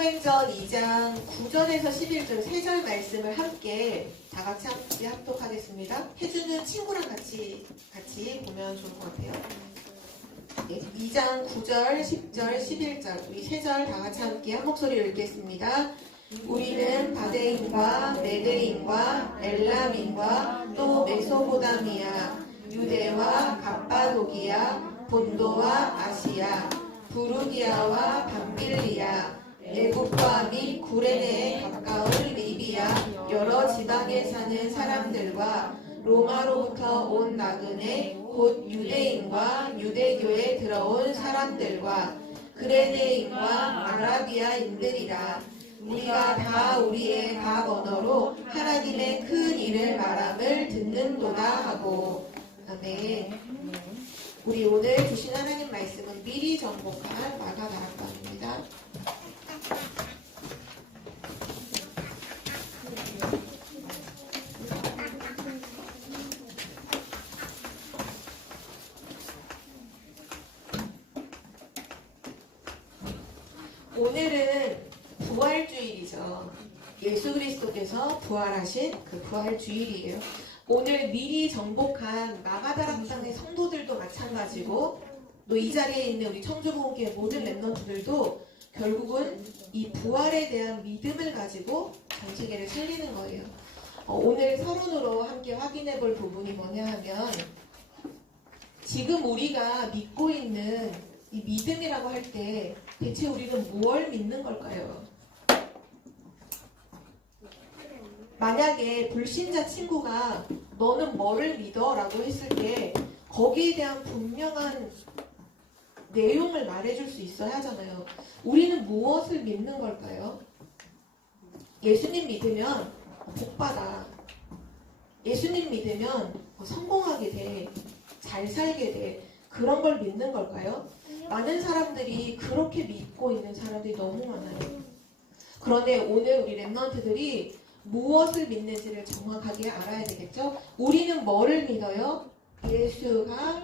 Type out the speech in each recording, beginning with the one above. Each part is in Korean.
사도행전 2장 9절에서 11절 3절 말씀을 함께 다 같이 합독하겠습니다. 해주는 친구랑 같이 보면 좋을 것 같아요. 2장 9절, 10절, 11절 우리 3절 다 같이 함께 한 목소리로 읽겠습니다. 우리는 바데인과 메데인과 엘람인과 또 메소포다미아, 유대와 갑바도기아, 본도와 아시아, 부르기아와 밤빌리아, 애국과 및 구레네에 가까운 리비아 여러 지방에 사는 사람들과 로마로부터 온 나그네 곧 유대인과 유대교에 들어온 사람들과 그레네인과 아라비아인들이라. 우리가 다 우리의 각 언어로 하나님의 큰 일을 말함을 듣는도다 하고. 아멘. 우리 오늘 주신 하나님 말씀은 미리 정복한 마가다락방입니다. 오늘은 부활주일이죠. 예수 그리스도께서 부활하신 그 부활주일이에요. 오늘 미리 정복한 마가다락방의 성도들도 마찬가지고 또 이 자리에 있는 우리 청주복음교회 모든 랩런트들도 결국은 이 부활에 대한 믿음을 가지고 전 세계를 살리는 거예요. 오늘 서론으로 함께 확인해 볼 부분이 뭐냐 하면 지금 우리가 믿고 있는 이 믿음이라고 할 때 대체 우리는 무엇을 믿는 걸까요? 만약에 불신자 친구가 너는 뭐를 믿어? 라고 했을 때 거기에 대한 분명한 내용을 말해줄 수 있어야 하잖아요. 우리는 무엇을 믿는 걸까요? 예수님 믿으면 복받아. 예수님 믿으면 성공하게 돼. 잘 살게 돼. 그런 걸 믿는 걸까요? 많은 사람들이 그렇게 믿고 있는 사람들이 너무 많아요. 그런데 오늘 우리 랩런트들이 무엇을 믿는지를 정확하게 알아야 되겠죠? 우리는 뭐를 믿어요? 예수가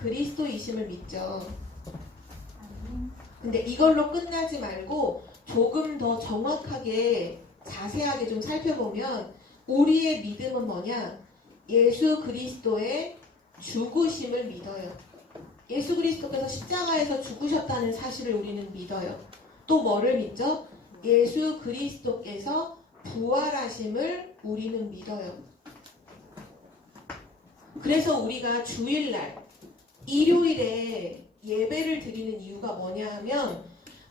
그리스도이심을 믿죠. 근데 이걸로 끝나지 말고 조금 더 정확하게 자세하게 좀 살펴보면 우리의 믿음은 뭐냐? 예수 그리스도의 죽으심을 믿어요. 예수 그리스도께서 십자가에서 죽으셨다는 사실을 우리는 믿어요. 또 뭐를 믿죠? 예수 그리스도께서 부활하심을 우리는 믿어요. 그래서 우리가 주일날, 일요일에 예배를 드리는 이유가 뭐냐 하면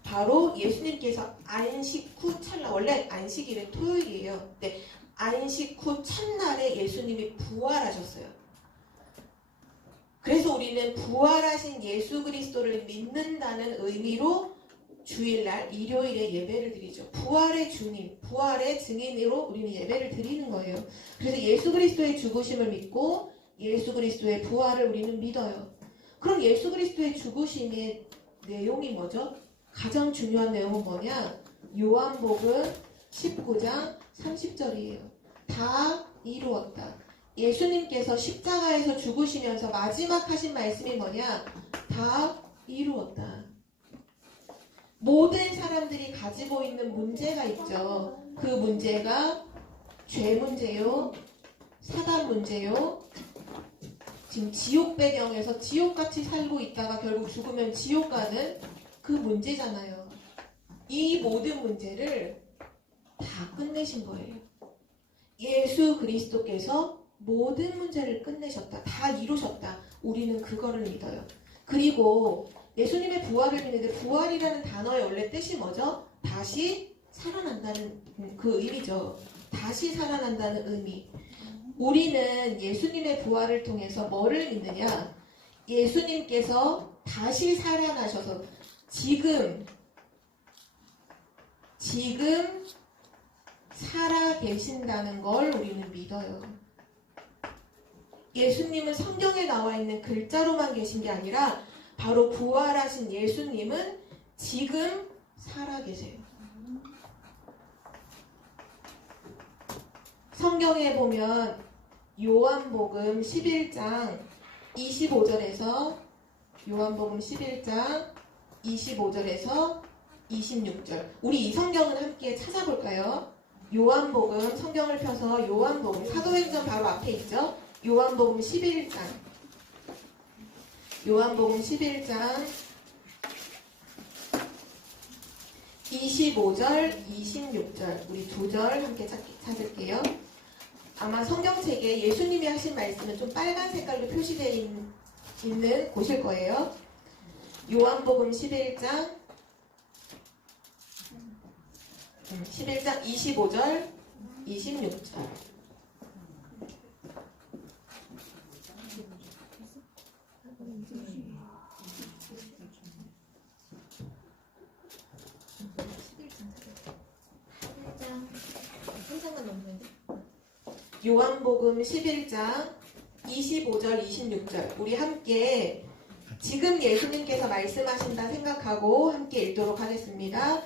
바로 예수님께서 안식 후 첫날, 원래 안식일은 토요일이에요. 네, 안식 후 첫날에 예수님이 부활하셨어요. 그래서 우리는 부활하신 예수 그리스도를 믿는다는 의미로 주일날, 일요일에 예배를 드리죠. 부활의 주님, 부활의 증인으로 우리는 예배를 드리는 거예요. 그래서 예수 그리스도의 죽으심을 믿고 예수 그리스도의 부활을 우리는 믿어요. 그럼 예수 그리스도의 죽으심의 내용이 뭐죠? 가장 중요한 내용은 뭐냐? 요한복음 19장 30절이에요. 다 이루었다. 예수님께서 십자가에서 죽으시면서 마지막 하신 말씀이 뭐냐? 다 이루었다. 모든 사람들이 가지고 있는 문제가 있죠. 그 문제가 죄 문제요, 사단 문제요, 지금 지옥 배경에서 지옥같이 살고 있다가 결국 죽으면 지옥 가는 그 문제잖아요. 이 모든 문제를 다 끝내신 거예요. 예수 그리스도께서 모든 문제를 끝내셨다. 다 이루셨다. 우리는 그거를 믿어요. 그리고 예수님의 부활을 믿는데 부활이라는 단어의 원래 뜻이 뭐죠? 다시 살아난다는 그 의미죠. 다시 살아난다는 의미. 우리는 예수님의 부활을 통해서 뭐를 믿느냐? 예수님께서 다시 살아나셔서 지금 살아 계신다는 걸 우리는 믿어요. 예수님은 성경에 나와 있는 글자로만 계신 게 아니라 바로 부활하신 예수님은 지금 살아 계세요. 성경에 보면 요한복음 11장 25절에서 요한복음 11장 25절에서 26절. 우리 이 성경은 함께 찾아볼까요? 요한복음, 성경을 펴서 요한복음, 사도행전 바로 앞에 있죠? 요한복음 11장. 요한복음 11장 25절, 26절. 우리 두 절 함께 찾을게요. 아마 성경책에 예수님이 하신 말씀은 좀 빨간 색깔로 표시되어 있는 곳일 거예요. 요한복음 11장 25절, 26절. 요한복음 11장 25절, 26절. 우리 함께 지금 예수님께서 말씀하신다 생각하고 함께 읽도록 하겠습니다.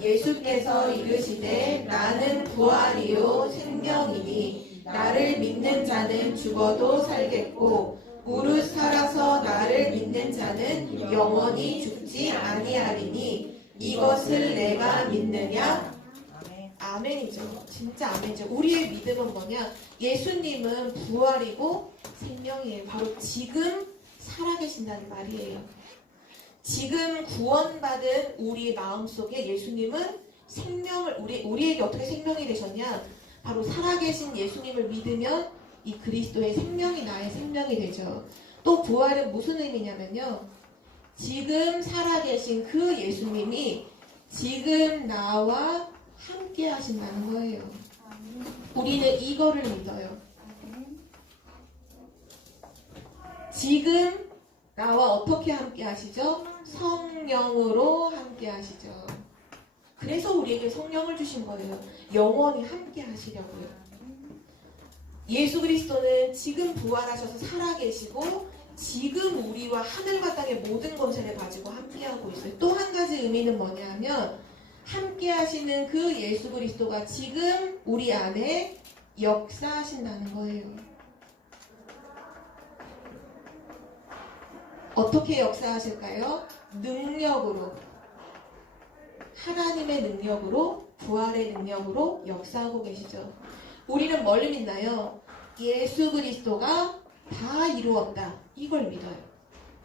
예수께서 이르시되 나는 부활이요 생명이니 나를 믿는 자는 죽어도 살겠고 무릇 살아서 나를 믿는 자는 영원히 죽지 아니하리니 이것을 내가 믿느냐? 아멘이죠. 진짜 아멘이죠. 우리의 믿음은 뭐냐? 예수님은 부활이고 생명이에요. 바로 지금 살아계신다는 말이에요. 지금 구원받은 우리 마음속에 예수님은 생명을 우리에게 어떻게 생명이 되셨냐? 바로 살아계신 예수님을 믿으면 이 그리스도의 생명이 나의 생명이 되죠. 또 부활은 무슨 의미냐면요. 지금 살아계신 그 예수님이 지금 나와 함께 하신다는 거예요. 우리는 이거를 믿어요. 지금 나와 어떻게 함께 하시죠? 성령으로 함께 하시죠. 그래서 우리에게 성령을 주신 거예요. 영원히 함께 하시려고요. 예수 그리스도는 지금 부활하셔서 살아계시고 지금 우리와 하늘과 땅의 모든 권세를 가지고 함께하고 있어요. 또 한 가지 의미는 뭐냐 하면 함께 하시는 그 예수 그리스도가 지금 우리 안에 역사하신다는 거예요. 어떻게 역사하실까요? 능력으로. 하나님의 능력으로, 부활의 능력으로 역사하고 계시죠. 우리는 뭘 믿나요? 예수 그리스도가 다 이루었다. 이걸 믿어요.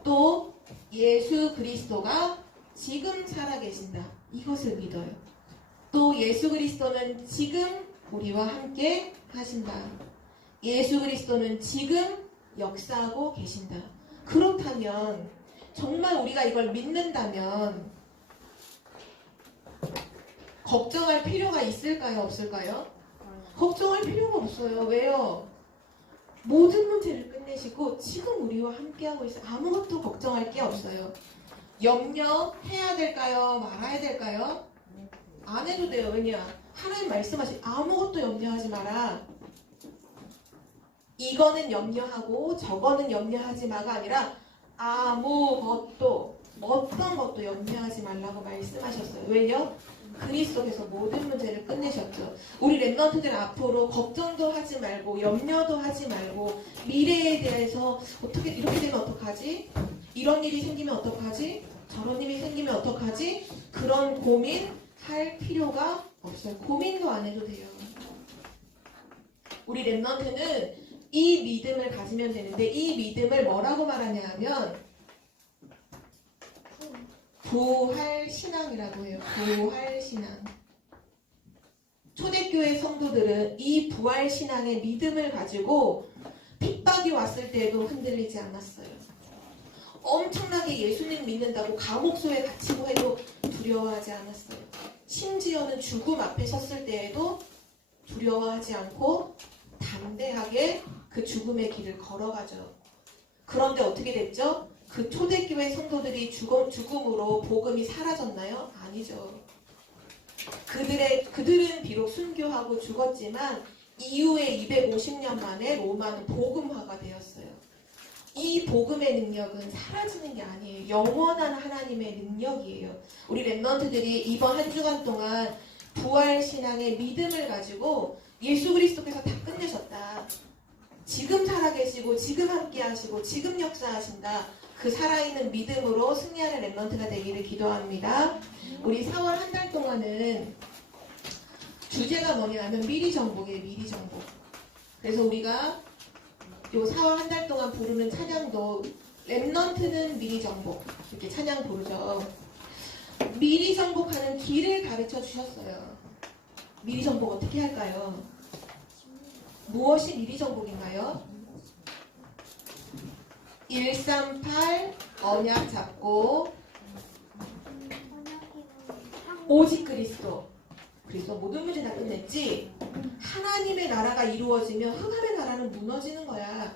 또 예수 그리스도가 지금 살아계신다. 이것을 믿어요. 또 예수 그리스도는 지금 우리와 함께 하신다. 예수 그리스도는 지금 역사하고 계신다. 그렇다면 정말 우리가 이걸 믿는다면 걱정할 필요가 있을까요? 없을까요? 걱정할 필요가 없어요. 왜요? 모든 문제를 끝내시고 지금 우리와 함께하고 있어요. 아무것도 걱정할 게 없어요. 염려해야 될까요? 말아야 될까요? 안 해도 돼요. 왜냐? 하나님 말씀하신 아무것도 염려하지 마라. 이거는 염려하고 저거는 염려하지 마가 아니라 아무것도 어떤 것도 염려하지 말라고 말씀하셨어요. 왜요? 그리스도께서 모든 문제를 끝내셨죠. 우리 렘넌트들 앞으로 걱정도 하지 말고 염려도 하지 말고 미래에 대해서 어떻게 이렇게 되면 어떡하지? 이런 일이 생기면 어떡하지? 저런 일이 생기면 어떡하지? 그런 고민할 필요가 없어요. 고민도 안 해도 돼요. 우리 렘넌트는 이 믿음을 가지면 되는데 이 믿음을 뭐라고 말하냐 하면 부활신앙이라고 해요. 부활신앙. 초대교회 성도들은 이 부활신앙의 믿음을 가지고 핍박이 왔을 때에도 흔들리지 않았어요. 엄청나게 예수님 믿는다고 감옥소에 갇히고 해도 두려워하지 않았어요. 심지어는 죽음 앞에 섰을 때에도 두려워하지 않고 담대하게 그 죽음의 길을 걸어가죠. 그런데 어떻게 됐죠? 그 초대교회 성도들이 죽음으로 복음이 사라졌나요? 아니죠. 그들은 비록 순교하고 죽었지만 이후에 250년 만에 로마는 복음화가 되었어요. 이 복음의 능력은 사라지는 게 아니에요. 영원한 하나님의 능력이에요. 우리 렘넌트들이 이번 한 주간 동안 부활신앙의 믿음을 가지고 예수 그리스도께서 다 끝내셨다. 지금 살아계시고 지금 함께하시고 지금 역사하신다. 그 살아있는 믿음으로 승리하는 렘넌트가 되기를 기도합니다. 우리 4월 한 달 동안은 주제가 뭐냐면 미리 정복이에요. 미리 정복. 그래서 우리가 요 4월 한 달 동안 부르는 찬양도 렘넌트는 미리 정복 이렇게 찬양 부르죠. 미리 정복하는 길을 가르쳐 주셨어요. 미리 정복 어떻게 할까요? 무엇이 미리 정복인가요? 138 언약 잡고 오직 그리스도 모든 문제 다 끝냈지? 하나님의 나라가 이루어지면 흑암의 나라는 무너지는 거야.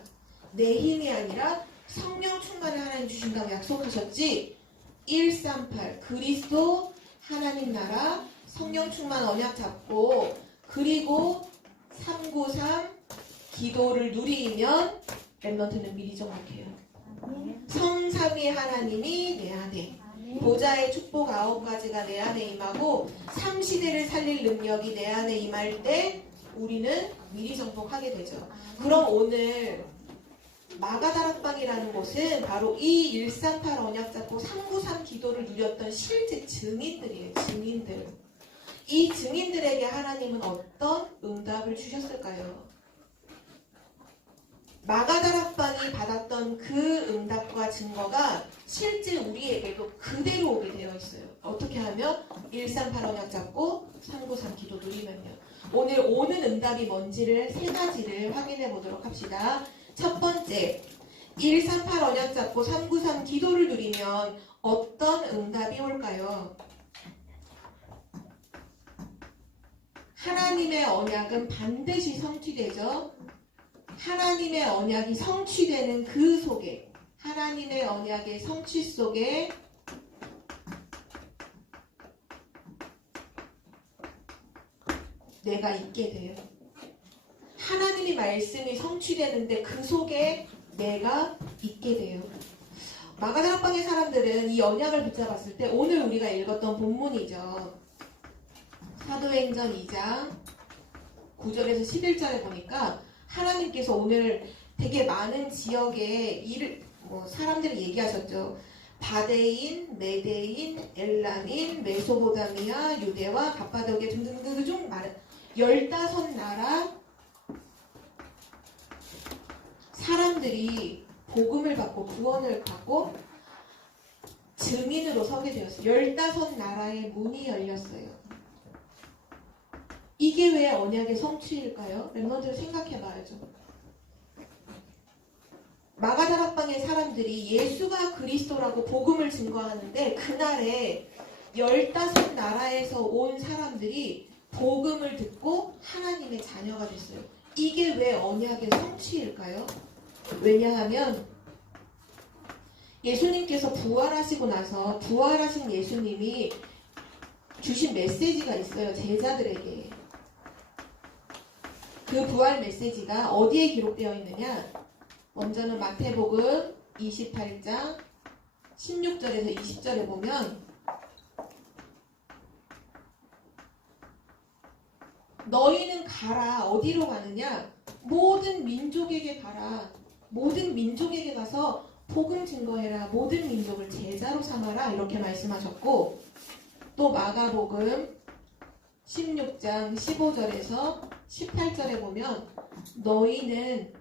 내 힘이 아니라 성령 충만을 하나님 주신다고 약속하셨지? 138 그리스도 하나님 나라 성령 충만 언약 잡고 그리고 393 기도를 누리면 렘넌트는 미리 정복해요. 성삼위 하나님이 내 안에 보좌의 축복 9가지가 내 안에 임하고 3시대를 살릴 능력이 내 안에 임할 때 우리는 미리 정복하게 되죠. 그럼 오늘 마가다락방이라는 곳은 바로 이 138 언약 잡고 393 기도를 누렸던 실제 증인들이에요. 증인들. 이 증인들에게 하나님은 어떤 응답을 주셨을까요? 마가다락방이 받았던 그 응답과 증거가 실제 우리에게도 그대로 오게 되어 있어요. 어떻게 하면 138 언약 잡고 393 기도 누리면요. 오늘 오는 응답이 뭔지를 3가지를 확인해 보도록 합시다. 첫 번째, 138 언약 잡고 393 기도를 누리면 어떤 응답이 올까요? 하나님의 언약은 반드시 성취되죠. 하나님의 언약이 성취되는 그 속에 하나님의 언약의 성취 속에 내가 있게 돼요. 하나님의 말씀이 성취되는데 그 속에 내가 있게 돼요. 마가다락방의 사람들은 이 언약을 붙잡았을 때 오늘 우리가 읽었던 본문이죠. 사도행전 2장 9절에서 11절에 보니까 하나님께서 오늘 되게 많은 지역에 사람들이 얘기하셨죠. 바데인, 메데인, 엘람인, 메소포타미아, 유대와 갑바도게 등등 많은 15나라 사람들이 복음을 받고 구원을 받고 증인으로 서게 되었어요. 15나라의 문이 열렸어요. 이게 왜 언약의 성취일까요? 멤버들 생각해 봐야죠. 마가다락방의 사람들이 예수가 그리스도라고 복음을 증거하는데 그날에 15나라에서 온 사람들이 복음을 듣고 하나님의 자녀가 됐어요. 이게 왜 언약의 성취일까요? 왜냐하면 예수님께서 부활하시고 나서 부활하신 예수님이 주신 메시지가 있어요. 제자들에게. 그 부활 메시지가 어디에 기록되어 있느냐? 먼저는 마태복음 28장 16절에서 20절에 보면 너희는 가라. 어디로 가느냐? 모든 민족에게 가라. 모든 민족에게 가서 복음 증거해라. 모든 민족을 제자로 삼아라. 이렇게 말씀하셨고 또 마가복음 16장 15절에서 18절에 보면 너희는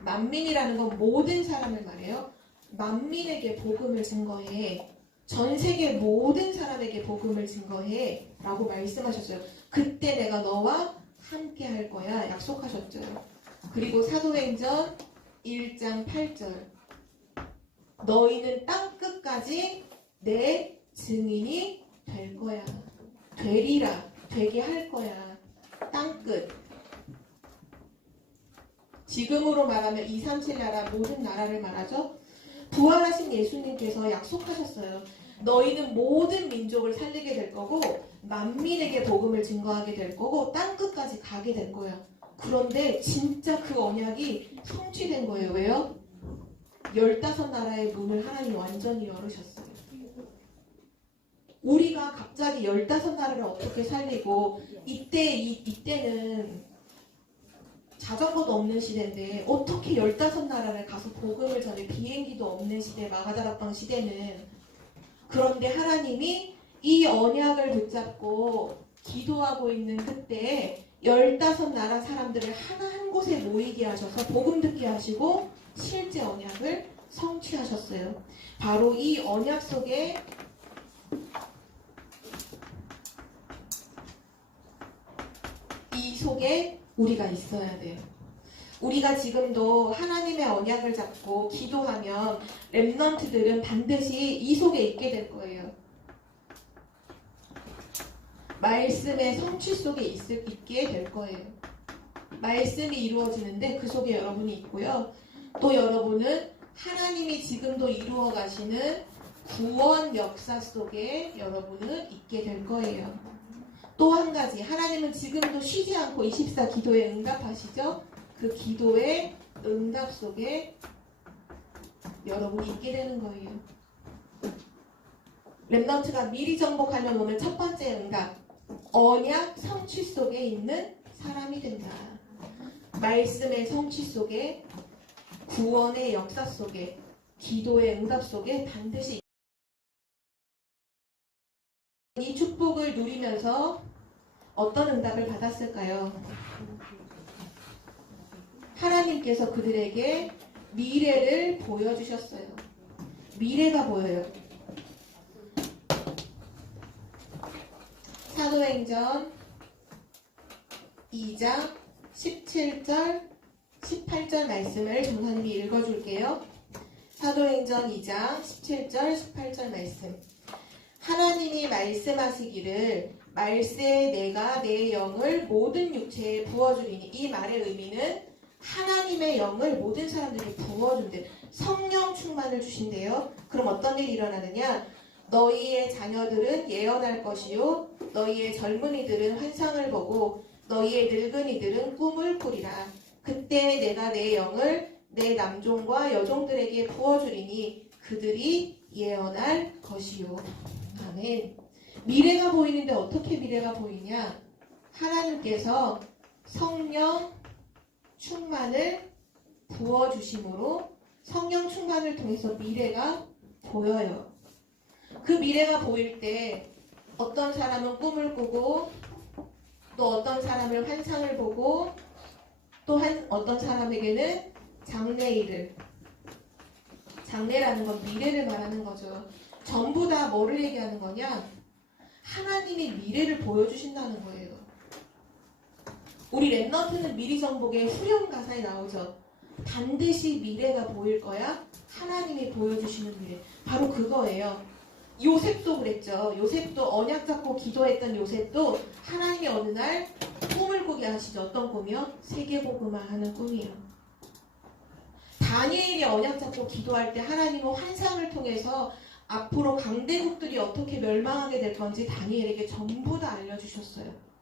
만민이라는 건 모든 사람을 말해요. 만민에게 복음을 증거해. 전 세계 모든 사람에게 복음을 증거해 라고 말씀하셨어요. 그때 내가 너와 함께 할 거야 약속하셨죠. 그리고 사도행전 1장 8절 너희는 땅끝까지 내 증인이 될 거야. 되리라. 되게 할 거야. 땅끝. 지금으로 말하면 237 나라 모든 나라를 말하죠. 부활하신 예수님께서 약속하셨어요. 너희는 모든 민족을 살리게 될 거고 만민에게 복음을 증거하게 될 거고 땅끝까지 가게 될 거야. 그런데 진짜 그 언약이 성취된 거예요. 왜요? 15나라의 문을 하나님 완전히 열으셨어요. 우리가 갑자기 15나라를 어떻게 살리고 이때는 자전거도 없는 시대인데 어떻게 15나라를 가서 복음을 전해 비행기도 없는 시대 마가다락방 시대는 그런데 하나님이 이 언약을 붙잡고 기도하고 있는 그때에 15나라 사람들을 하나 한 곳에 모이게 하셔서 복음 듣게 하시고 실제 언약을 성취하셨어요. 바로 이 언약 속에 우리가 있어야 돼요. 우리가 지금도 하나님의 언약을 잡고 기도하면 렘넌트들은 반드시 이 속에 있게 될 거예요. 말씀의 성취 속에 있게 될 거예요. 말씀이 이루어지는데 그 속에 여러분이 있고요. 또 여러분은 하나님이 지금도 이루어 가시는 구원 역사 속에 여러분은 있게 될 거예요. 또 한 가지, 하나님은 지금도 쉬지 않고 24 기도에 응답하시죠? 그 기도의 응답 속에 여러분이 있게 되는 거예요. 렘넌트가 미리 정복하면 오늘 첫 번째 응답, 언약 성취 속에 있는 사람이 된다. 말씀의 성취 속에, 구원의 역사 속에, 기도의 응답 속에 반드시 이 축복을 누리면서 어떤 응답을 받았을까요? 하나님께서 그들에게 미래를 보여주셨어요. 미래가 보여요. 사도행전 2장 17절 18절 말씀을 전사님이 읽어줄게요. 사도행전 2장 17절 18절 말씀. 하나님이 말씀하시기를 말세에 내가 내 영을 모든 육체에 부어주리니, 이 말의 의미는 하나님의 영을 모든 사람들에게 부어준대. 성령 충만을 주신대요. 그럼 어떤 일이 일어나느냐? 너희의 자녀들은 예언할 것이요 너희의 젊은이들은 환상을 보고 너희의 늙은이들은 꿈을 꾸리라. 그때 내가 내 영을 내 남종과 여종들에게 부어주리니 그들이 예언할 것이요. 아멘. 미래가 보이는데 어떻게 미래가 보이냐? 하나님께서 성령 충만을 부어주심으로 성령 충만을 통해서 미래가 보여요. 그 미래가 보일 때 어떤 사람은 꿈을 꾸고 또 어떤 사람은 환상을 보고 또 어떤 사람에게는 장래일을, 장래라는 건 미래를 말하는 거죠. 전부 다 뭐를 얘기하는 거냐? 하나님이 미래를 보여주신다는 거예요. 우리 렘넌트는 미리 정복의 후렴 가사에 나오죠. 반드시 미래가 보일 거야. 하나님이 보여주시는 미래. 바로 그거예요. 요셉도 그랬죠. 요셉도 언약 잡고 기도했던 요셉도 하나님이 어느 날 꿈을 꾸게 하시죠. 어떤 꿈이요? 세계복음화 하는 꿈이요. 다니엘이 언약 잡고 기도할 때 하나님은 환상을 통해서 앞으로 강대국들이 어떻게 멸망하게 될 건지 다니엘에게 전부 다 알려주셨어요.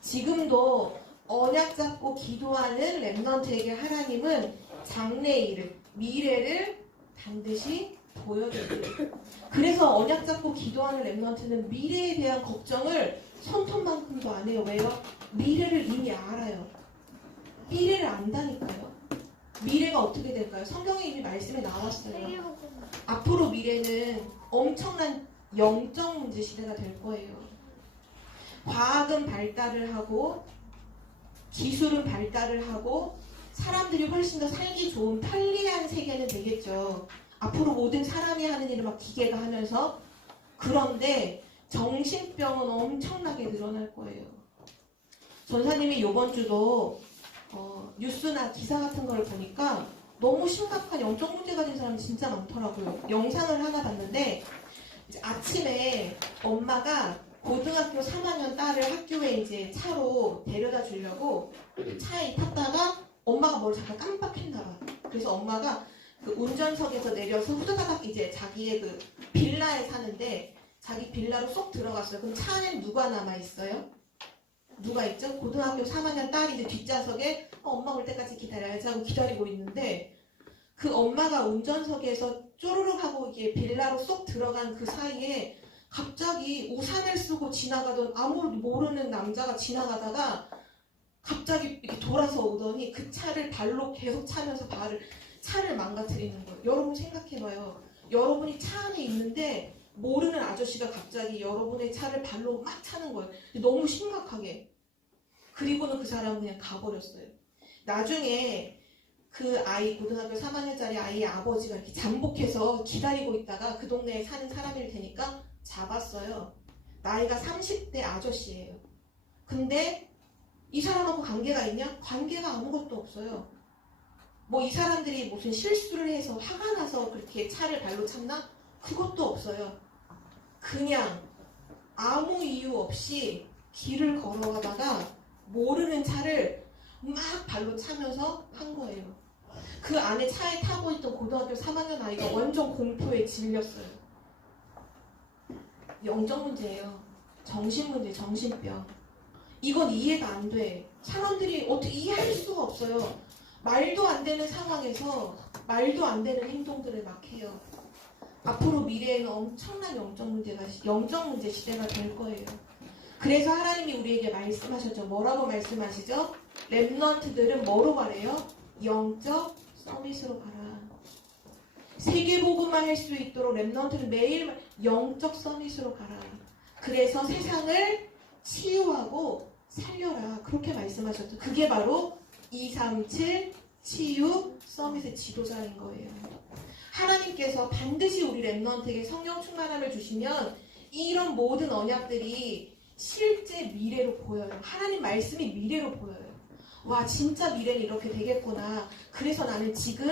지금도 언약 잡고 기도하는 렘넌트에게 하나님은 장래일을, 미래를 반드시 보여드려요. 그래서 언약 잡고 기도하는 렘넌트는 미래에 대한 걱정을 손톱만큼도 안 해요. 왜요? 미래를 이미 알아요. 미래를 안다니까요. 미래가 어떻게 될까요? 성경에 이미 말씀에 나왔어요. 앞으로 미래는 엄청난 영적 문제 시대가 될 거예요. 과학은 발달을 하고 기술은 발달을 하고 사람들이 훨씬 더 살기 좋은 편리한 세계는 되겠죠. 앞으로 모든 사람이 하는 일을 막 기계가 하면서. 그런데 정신병은 엄청나게 늘어날 거예요. 전사님이 이번 주도 뉴스나 기사 같은 걸 보니까 너무 심각한 영적 문제 가진 사람이 진짜 많더라고요. 영상을 하나 봤는데 이제 아침에 엄마가 고등학교 3학년 딸을 학교에 이제 차로 데려다 주려고 차에 탔다가 엄마가 뭘 잠깐 깜빡했나 봐. 그래서 엄마가 그 운전석에서 내려서 후다닥 이제 자기의 그 빌라에 사는데 자기 빌라로 쏙 들어갔어요. 그럼 차 안에 누가 남아있어요? 누가 있죠? 고등학교 3학년 딸이 이제 뒷좌석에 엄마 올 때까지 기다려야지 하고 기다리고 있는데 그 엄마가 운전석에서 쪼르륵 하고 이게 빌라로 쏙 들어간 그 사이에 갑자기 우산을 쓰고 지나가던 아무도 모르는 남자가 지나가다가 갑자기 이렇게 돌아서 오더니 그 차를 발로 계속 차면서 차를 망가뜨리는 거예요. 여러분 생각해봐요. 여러분이 차 안에 있는데 모르는 아저씨가 갑자기 여러분의 차를 발로 막 차는 거예요. 너무 심각하게. 그리고는 그 사람은 그냥 가버렸어요. 나중에 그 아이, 고등학교 3학년짜리 아이의 아버지가 이렇게 잠복해서 기다리고 있다가 그 동네에 사는 사람일 테니까 잡았어요. 나이가 30대 아저씨예요. 근데 이 사람하고 관계가 있냐? 관계가 아무것도 없어요. 뭐 이 사람들이 무슨 실수를 해서 화가 나서 그렇게 차를 발로 찼나? 그것도 없어요. 그냥 아무 이유 없이 길을 걸어가다가 모르는 차를 막 발로 차면서 한 거예요. 그 안에 차에 타고 있던 고등학교 3학년 아이가 완전 공포에 질렸어요. 영적 문제예요. 정신 문제, 정신병. 이건 이해가 안 돼. 사람들이 어떻게 이해할 수가 없어요. 말도 안 되는 상황에서 말도 안 되는 행동들을 막 해요. 앞으로 미래에는 엄청난 영적 문제 시대가 될 거예요. 그래서 하나님이 우리에게 말씀하셨죠. 뭐라고 말씀하시죠? 렘넌트들은 뭐로 가래요? 영적 서밋으로 가라. 세계복음화 할 수 있도록 렘넌트는 매일 영적 서밋으로 가라. 그래서 세상을 치유하고 살려라. 그렇게 말씀하셨죠. 그게 바로 237 치유 서밋의 지도자인 거예요. 하나님께서 반드시 우리 렘넌트에게 성령 충만함을 주시면 이런 모든 언약들이 실제 미래로 보여요. 하나님 말씀이 미래로 보여요. 와, 진짜 미래는 이렇게 되겠구나. 그래서 나는 지금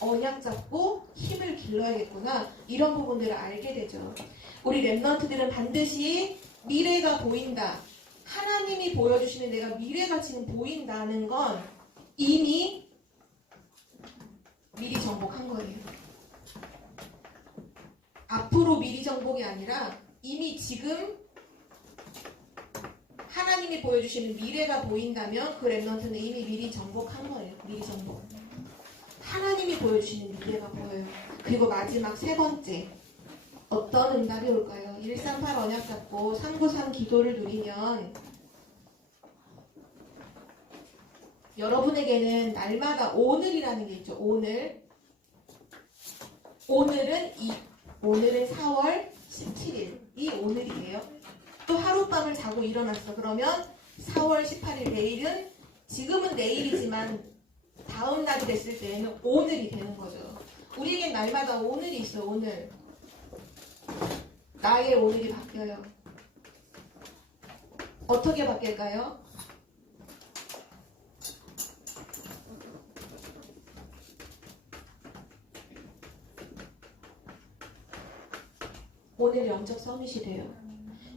언약 잡고 힘을 길러야겠구나. 이런 부분들을 알게 되죠. 우리 렘넌트들은 반드시 미래가 보인다. 하나님이 보여주시는 내가 미래가 지금 보인다는 건 이미 미리 정복한 거예요. 앞으로 미리 정복이 아니라 이미 지금 하나님이 보여주시는 미래가 보인다면 그 렘넌트는 이미 미리 정복한 거예요. 미리 정복. 하나님이 보여주시는 미래가 보여요. 그리고 마지막 세 번째. 어떤 응답이 올까요? 138 언약 잡고 393 기도를 누리면 여러분에게는 날마다 오늘이라는 게 있죠. 오늘. 오늘은 4월 17일이 오늘이에요. 또 하룻밤을 자고 일어났어. 그러면 4월 18일 내일은 지금은 내일이지만 다음 날이 됐을 때에는 오늘이 되는 거죠. 우리에겐 날마다 오늘이 있어요. 오늘. 나의 오늘이 바뀌어요. 어떻게 바뀔까요? 오늘 영적 서밋이 돼요.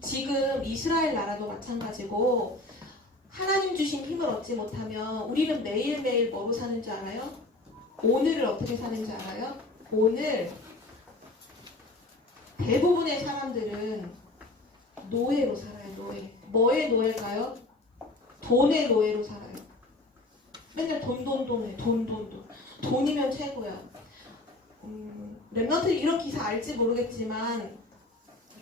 지금 이스라엘 나라도 마찬가지고 하나님 주신 힘을 얻지 못하면 우리는 매일매일 뭐로 사는 줄 알아요? 오늘을 어떻게 사는 줄 알아요? 오늘 대부분의 사람들은 노예로 살아요. 노예. 뭐의 노예일까요? 돈의 노예로 살아요. 맨날 돈. 돈이면 최고야. 렘넌트 이런 기사 알지 모르겠지만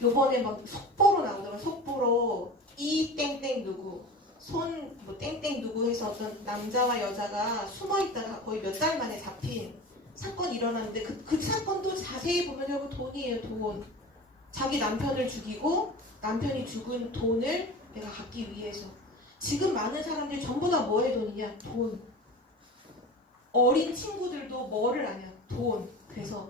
요번에 막 속보로 나오더라고요. 속보로 이 땡땡 누구 손 뭐 땡땡 누구 해서 어떤 남자와 여자가 숨어있다가 거의 몇 달 만에 잡힌 사건이 일어났는데 그 사건도 자세히 보면 결국 돈이에요. 돈. 자기 남편을 죽이고 남편이 죽은 돈을 내가 갚기 위해서. 지금 많은 사람들이 전부 다 뭐의 돈이냐? 돈. 어린 친구들도 뭐를 아냐? 돈. 그래서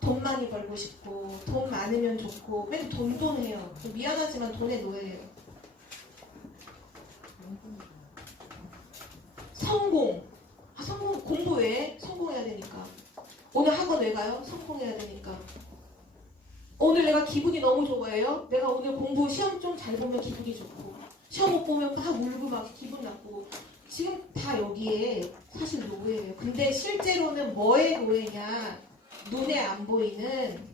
돈 많이 벌고 싶고 돈 많으면 좋고 맨 돈 해요. 미안하지만 돈의 노예예요. 성공. 성공 공부해. 성공해야 되니까. 오늘 학원 왜 가요? 성공해야 되니까. 오늘 내가 기분이 너무 좋아해요. 내가 오늘 공부 시험 좀 잘 보면 기분이 좋고 시험 못 보면 막 울고 막 기분 나쁘고 지금 다 여기에 사실 노예예요. 근데 실제로는 뭐의 노예냐? 눈에 안 보이는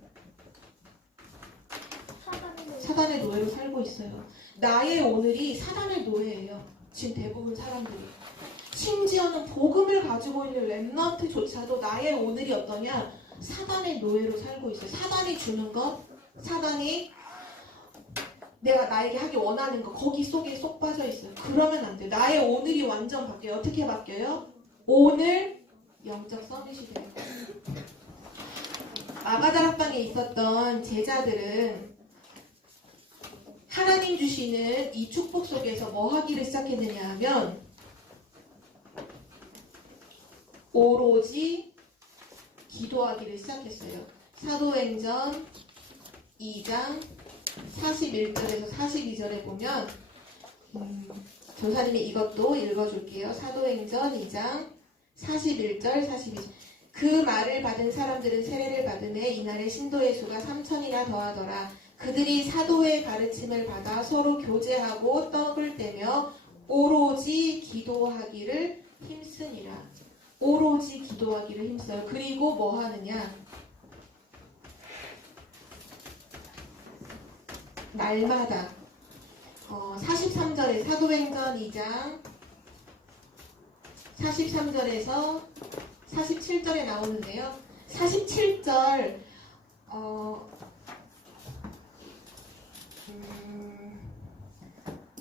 사단의 노예로 살고 있어요. 나의 오늘이 사단의 노예예요. 지금 대부분 사람들이. 심지어는 복음을 가지고 있는 렘넌트조차도 나의 오늘이 어떠냐? 사단의 노예로 살고 있어요. 사단이 주는 것, 사단이 내가 나에게 하기 원하는 거 거기 속에 쏙 빠져 있어요. 그러면 안 돼요. 나의 오늘이 완전 바뀌어요. 어떻게 바뀌어요? 오늘 영적 서밋이 돼요. 마가다락방에 있었던 제자들은 하나님 주시는 이 축복 속에서 뭐 하기를 시작했느냐 하면 오로지 기도하기를 시작했어요. 사도행전 2장 41절에서 42절에 보면 조사님이 이것도 읽어줄게요. 사도행전 2장 41절 42절. 그 말을 받은 사람들은 세례를 받음에 이날에 신도의 수가 3,000이나 더하더라. 그들이 사도의 가르침을 받아 서로 교제하고 떡을 떼며 오로지 기도하기를 힘쓰니라. 오로지 기도하기를 힘써요. 그리고 뭐 하느냐? 날마다 43절에 사도행전 2장 43절에서 47절에 나오는데요. 47절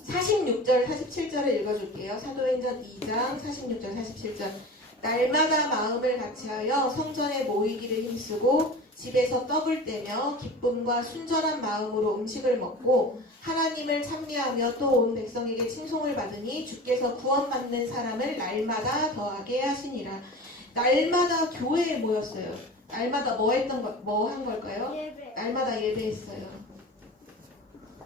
46절 47절을 읽어줄게요. 사도행전 2장 46절 47절. 날마다 마음을 같이하여 성전에 모이기를 힘쓰고 집에서 떡을 떼며 기쁨과 순전한 마음으로 음식을 먹고 하나님을 찬미하며 또 온 백성에게 칭송을 받으니 주께서 구원받는 사람을 날마다 더하게 하시니라. 날마다 교회에 모였어요. 날마다 뭐 한 걸까요? 예배. 날마다 예배했어요.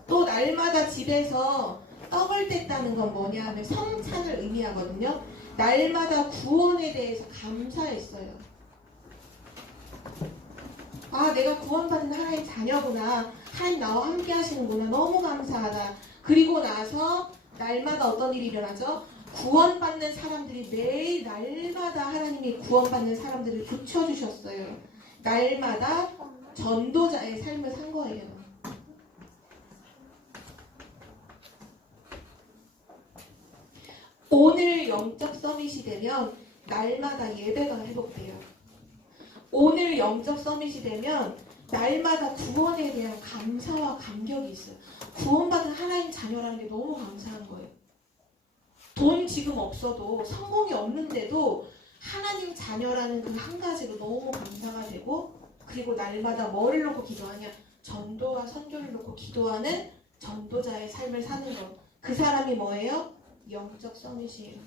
또 날마다 집에서 떡을 뗐다는 건 뭐냐 하면 성찬을 의미하거든요. 날마다 구원에 대해서 감사했어요. 아, 내가 구원받은 하나님 자녀구나. 하나님 나와 함께 하시는구나. 너무 감사하다. 그리고 나서 날마다 어떤 일이 일어나죠? 구원받는 사람들이 매일 날마다 하나님이 구원받는 사람들을 붙여주셨어요. 날마다 전도자의 삶을 산 거예요. 오늘 영적 서밋이 되면 날마다 예배가 회복돼요. 오늘 영적 서밋이 되면 날마다 구원에 대한 감사와 감격이 있어요. 구원받은 하나님 자녀라는 게 너무 감사한 거예요. 돈 지금 없어도 성공이 없는데도 하나님 자녀라는 그 한 가지로 너무 감사가 되고, 그리고 날마다 뭐를 놓고 기도하냐? 전도와 선교를 놓고 기도하는 전도자의 삶을 사는 것. 그 사람이 뭐예요? 영적 서밋이에요.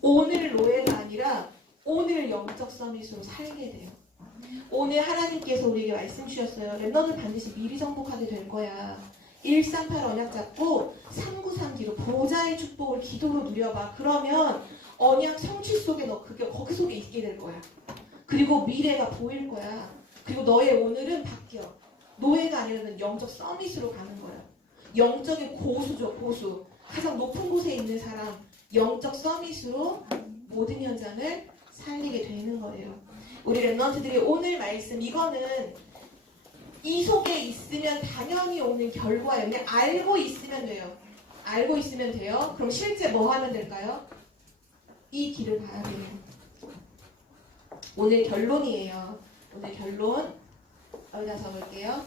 오늘 노예가 아니라 오늘 영적 서밋으로 살게 돼요. 오늘 하나님께서 우리에게 말씀 주셨어요. 랩넌트 반드시 미리 정복하게 될 거야. 138 언약 잡고 393D로 보좌의 축복을 기도로 누려봐. 그러면 언약 성취 속에 너 거기 속에 있게 될 거야. 그리고 미래가 보일 거야. 그리고 너의 오늘은 바뀌어. 노예가 아니라 영적 서밋으로 가는 거야. 영적인 고수죠, 고수. 가장 높은 곳에 있는 사람, 영적 서밋으로 모든 현장을 살리게 되는 거예요. 우리 랩넌트들이 오늘 말씀, 이거는 이 속에 있으면 당연히 오는 결과예요. 그냥 알고 있으면 돼요. 알고 있으면 돼요. 그럼 실제 뭐 하면 될까요? 이 길을 가야 돼요. 오늘 결론이에요. 오늘 결론 여기다 적을게요.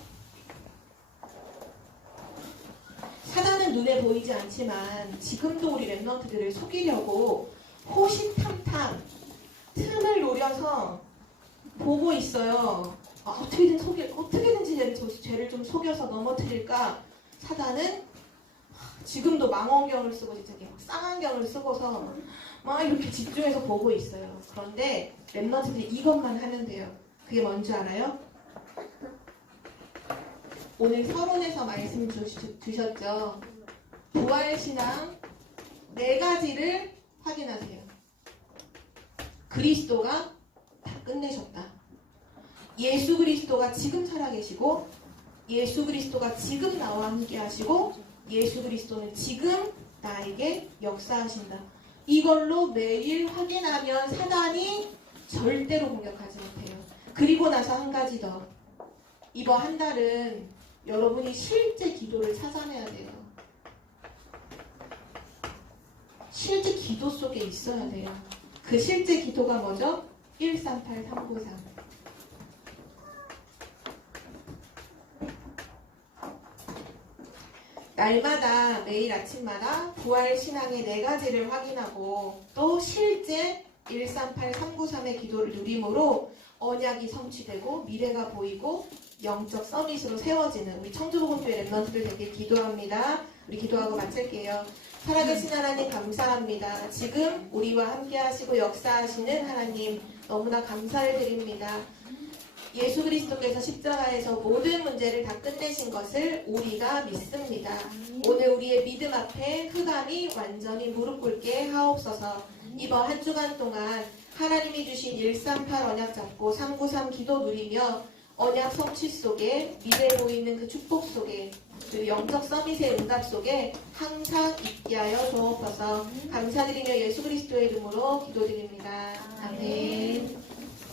사단은 눈에 보이지 않지만 지금도 우리 랩넌트들을 속이려고 호시탐탐 틈을 노려서 보고 있어요. 어떻게든지 죄를 좀 속여서 넘어뜨릴까? 사단은 지금도 망원경을 쓰고 진짜 쌍안경을 쓰고서 막 이렇게 집중해서 보고 있어요. 그런데 랩넌트들이 이것만 하면 돼요. 그게 뭔지 알아요? 오늘 서론에서 말씀 주셨죠. 부활신앙 4가지를 확인하세요. 그리스도가 다 끝내셨다. 예수 그리스도가 지금 살아계시고, 예수 그리스도가 지금 나와 함께 하시고, 예수 그리스도는 지금 나에게 역사하신다. 이걸로 매일 확인하면 사단이 절대로 공격하지 못해요. 그리고 나서 한 가지 더. 이번 한 달은 여러분이 실제 기도를 찾아내야 돼요. 실제 기도 속에 있어야 돼요. 그 실제 기도가 뭐죠? 138, 393. 날마다 매일 아침마다 부활 신앙의 4가지를 확인하고 또 실제 138, 393의 기도를 누림으로 언약이 성취되고 미래가 보이고 영적 서밋으로 세워지는 우리 청주복음교회 랩런트들 되길 기도합니다. 우리 기도하고 마칠게요. 살아계신 하나님 감사합니다. 지금 우리와 함께 하시고 역사하시는 하나님 너무나 감사를 드립니다. 예수 그리스도께서 십자가에서 모든 문제를 다 끝내신 것을 우리가 믿습니다. 오늘 우리의 믿음 앞에 흑암이 완전히 무릎 꿇게 하옵소서. 이번 한 주간 동안 하나님이 주신 138 언약 잡고 393 기도 누리며 언약 성취 속에 미래 보이는 그 축복 속에 그 영적 서밋의 응답 속에 항상 있게 하여 주옵소서. 감사드리며 예수 그리스도의 이름으로 기도드립니다. 아멘.